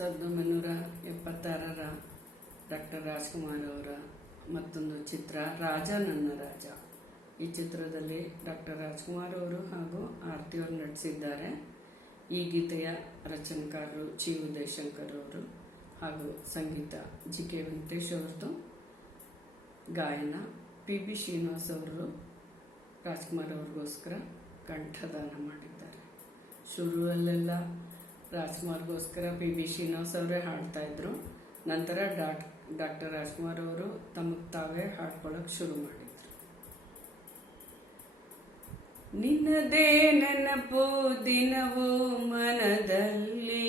1976ರ doctor Rajkumar ಅವರ ಮತ್ತೊಂದು ಚಿತ್ರ ರಾಜ ನನ್ನ ರಾಜ. ಈ ಚಿತ್ರದಲ್ಲಿ ಡಾಕ್ಟರ್ ರಾಜ್ಕುಮಾರ್ ಅವರು ಹಾಗೂ ಆರತಿ ಅವರು ನಟಿಸಿದ್ದಾರೆ. ಈ ಗೀತೆಯ ರಚನೆಕಾರರು ಚಿ ಉದಯಶಂಕರ್ ಅವರು ಹಾಗೂ ಸಂಗೀತ ಜಿ.ಕೆ. ವೆಂಕಟೇಶ್ ಅವರದು, ಗಾಯನ ಪಿ.ಬಿ. ಶ್ರೀನಿವಾಸ್ ಅವರು ರಾಜ್ಕುಮಾರ್ ಅವ್ರಿಗೋಸ್ಕರ ಕಂಠದಾನ ಮಾಡಿದ್ದಾರೆ. ಶುರುವಲ್ಲೆಲ್ಲ ರಾಜ್ಕುಮಾರ್ಗೋಸ್ಕರ ಪಿ.ಬಿ. ಶ್ರೀನಿವಾಸ್ ಅವರೇ ಹಾಡ್ತಾ ಇದ್ರು. ನಂತರ ಡಾಕ್ಟರ್ ರಾಜ್ಕುಮಾರ್ ಅವರು ತಮಗೆ ತಾವೇ ಹಾಡ್ಕೊಳ್ಳೋಕೆ ಶುರು ಮಾಡಿದ್ರು. ನಿನ್ನದೇ ನೆನಪು ದಿನವೂ ಮನದಲ್ಲಿ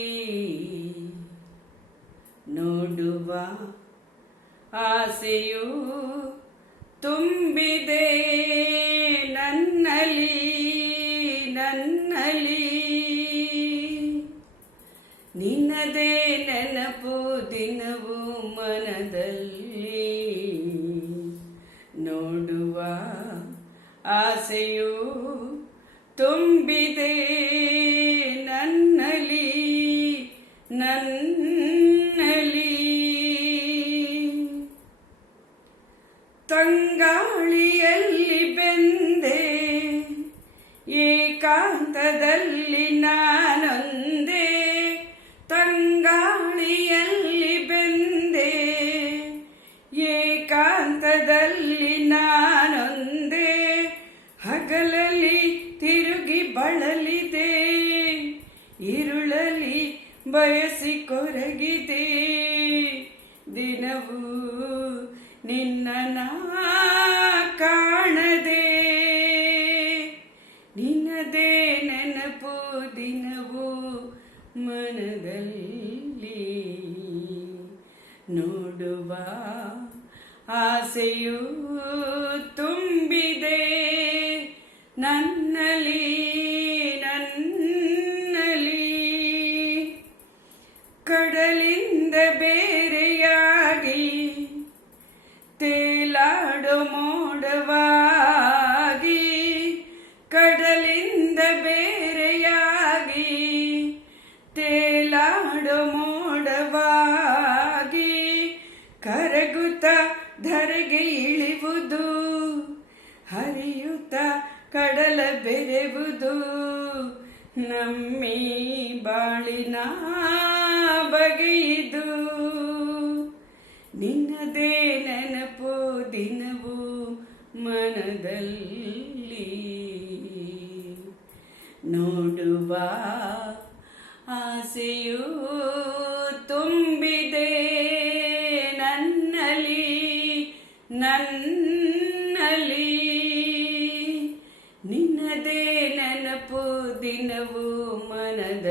ನೋಡುವ ಆಸೆಯು ತುಂಬಿದೆ ನನ್ನಲ್ಲಿ ನಿನ್ನದೇ ನೆನಪು ದಿನವೂ ಮನದಲ್ಲಿ ನೋಡುವ ಆಸೆಯು ತುಂಬಿದೆ ನನ್ನಲ್ಲಿ ತಂಗಾಳಿಯಲ್ಲಿ ಬೆಂದೆ ಏಕಾಂತದಲ್ಲಿ ನಾನೊಂದೇ ತಂಗಾಳಿಯಲ್ಲಿ ಬೆಂದೆ ಏಕಾಂತದಲ್ಲಿ ನಾನೊಂದೇ ಹಗಲಲ್ಲಿ ತಿರುಗಿ ಬಳಲಿದೆ ഇരുಳಲಿ ಬಯಸಿ ಕೊರಗಿದೆ ದಿನವೂ ನಿನ್ನ ಕಾಣದೆ ನಿನ್ನದೇ ನೆನಪು ದಿನವೂ ಮನದಲ್ಲಿ ನೋಡುವ ಆಸೆಯು ತುಂಬಿದೆ ನನ್ನಲ್ಲಿ ಕಡಲಿಂದ ಬೇರೆಯಾಗಿ ತೇಲಾಡೋ ಮೋಡವಾಗಿ ಕಡಲಿಂದ ಬೇರೆಯಾಗಿ ತೇಲಾಡೋ ಮೋಡವಾಗಿ ಕರಗುತ್ತ ಧರೆಗೆ ಇಳಿವುದು ಹರಿಯುತ್ತ ಕಡಲ ಬೆರೆವುದು ನಮ್ಮಿ ಬಾಳಿನ ಬಗೆಯಿದು ನಿನ್ನದೇ ನೆನಪು ದಿನವೂ ಮನದಲ್ಲಿ ನೋಡುವ ಆಸೆಯು ತುಂಬಿದೆ ನನ್ನಲ್ಲಿ ನಿನ್ನದೇ ನೆನಪು ದಿನವೂ ಮನದಲ್ಲಿ